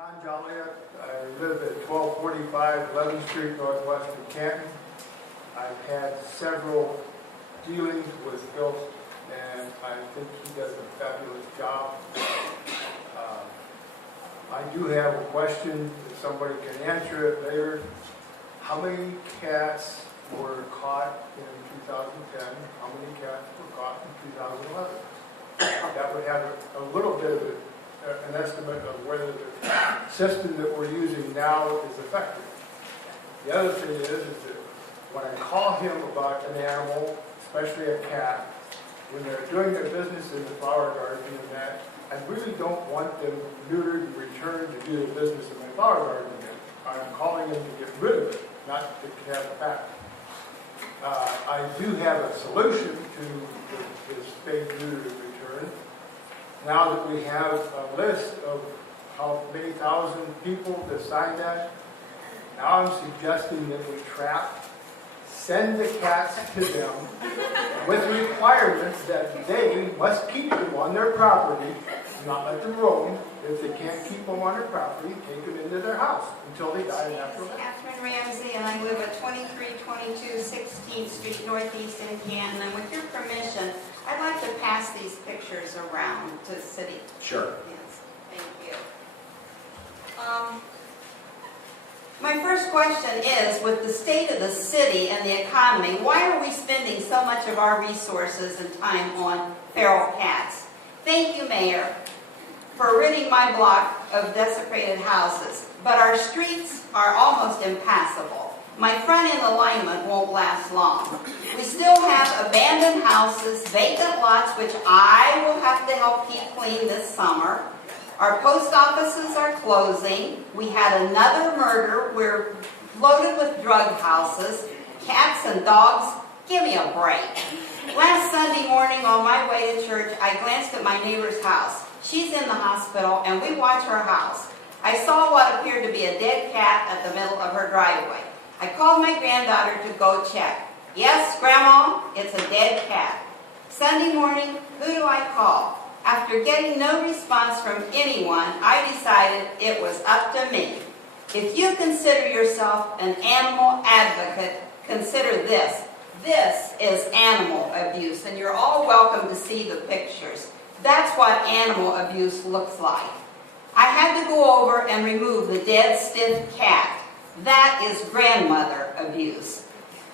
Don Joliet. I live at 1245 11th Street, northwest of Canton. I've had several dealings with Bill, and I think he does a fabulous job. I do have a question, if somebody can answer it later. How many cats were caught in 2010? How many cats were caught in 2011? That would have a little bit of an estimate of whether the system that we're using now is effective. The other thing is that when I call him about an animal, especially a cat, when they're doing their business in the flower garden and that, I really don't want them neutered and returned to do their business in my flower garden again. I'm calling them to get rid of it, not to have it back. I do have a solution to the spay neutered and returned. Now that we have a list of how many thousand people to sign that, now I'm suggesting that we send the cats to them with requirements that they must keep them on their property, not let them roam. If they can't keep them on their property, take them into their house until they die of natural death. Catherine Ramsey, and I live at 2322 16th Street Northeast in Canton. And with your permission, I'd like to pass these pictures around to the city. Sure. Yes, thank you. My first question is, with the state of the city and the economy, why are we spending so much of our resources and time on feral cats? Thank you, Mayor, for ridding my block of desecrated houses, but our streets are almost impassable. My front end alignment won't last long. We still have abandoned houses, vacant lots, which I will have to help keep clean this summer. Our post offices are closing. We had another murder. We're loaded with drug houses, cats and dogs. Give me a break. Last Sunday morning on my way to church, I glanced at my neighbor's house. She's in the hospital, and we watch her house. I saw what appeared to be a dead cat at the middle of her driveway. I called my granddaughter to go check. Yes, Grandma, it's a dead cat. Sunday morning, who do I call? After getting no response from anyone, I decided it was up to me. If you consider yourself an animal advocate, consider this. This is animal abuse, and you're all welcome to see the pictures. That's what animal abuse looks like. I had to go over and remove the dead, stiff cat. That is grandmother abuse.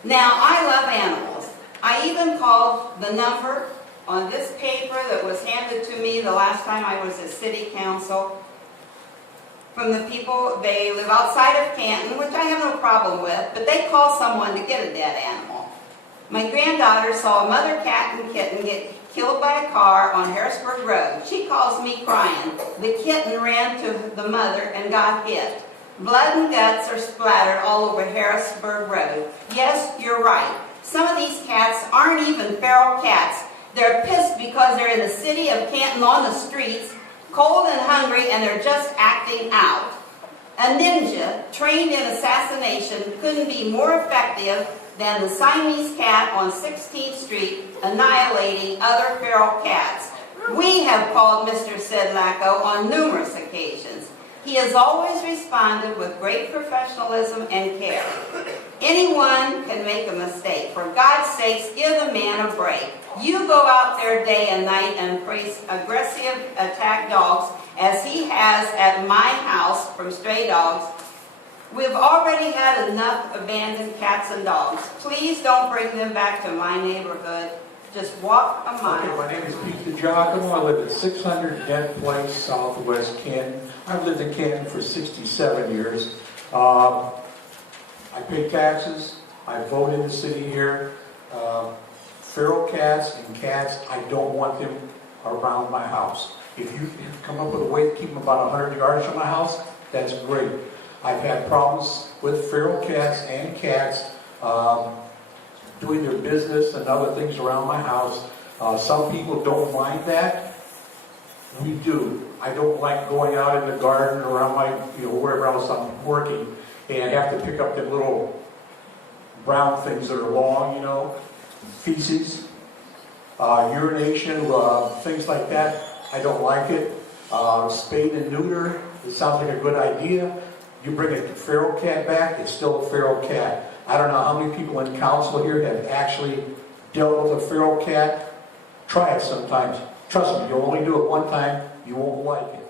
Now, I love animals. I even called the number on this paper that was handed to me the last time I was at City Council from the people. They live outside of Canton, which I have no problem with, but they call someone to get a dead animal. My granddaughter saw a mother cat and kitten get killed by a car on Harrisburg Road. She calls me crying. The kitten ran to the mother and got hit. Blood and guts are splattered all over Harrisburg Road. Yes, you're right. Some of these cats aren't even feral cats. They're pissed because they're in the city of Canton on the streets, cold and hungry, and they're just acting out. A ninja trained in assassination couldn't be more effective than the Siamese cat on 16th Street annihilating other feral cats. We have called Mr. Sedlacko on numerous occasions. He has always responded with great professionalism and care. Anyone can make a mistake. For God's sakes, give the man a break. You go out there day and night and face aggressive attack dogs as he has at my house from stray dogs. We've already had enough abandoned cats and dogs. Please don't bring them back to my neighborhood. Just walk a mile. Okay, my name is Pete DiGiacomo. I live at 600 Dent Place, Southwest Canton. I've lived in Canton for 67 years. I pay taxes. I vote in the city here. Feral cats and cats, I don't want them around my house. If you can come up with a way to keep them about 100 yards from my house, that's great. I've had problems with feral cats and cats doing their business and other things around my house. Some people don't mind that. We do. I don't like going out in the garden or around my, wherever else I'm working and have to pick up them little brown things that are long, feces, urination, things like that. I don't like it. Spayed and neuter It sounds like a good idea. You bring a feral cat back, it's still a feral cat. I don't know how many people in council here have actually dealt with a feral cat. Try it sometimes. Trust me, you'll only do it one time, you won't like it.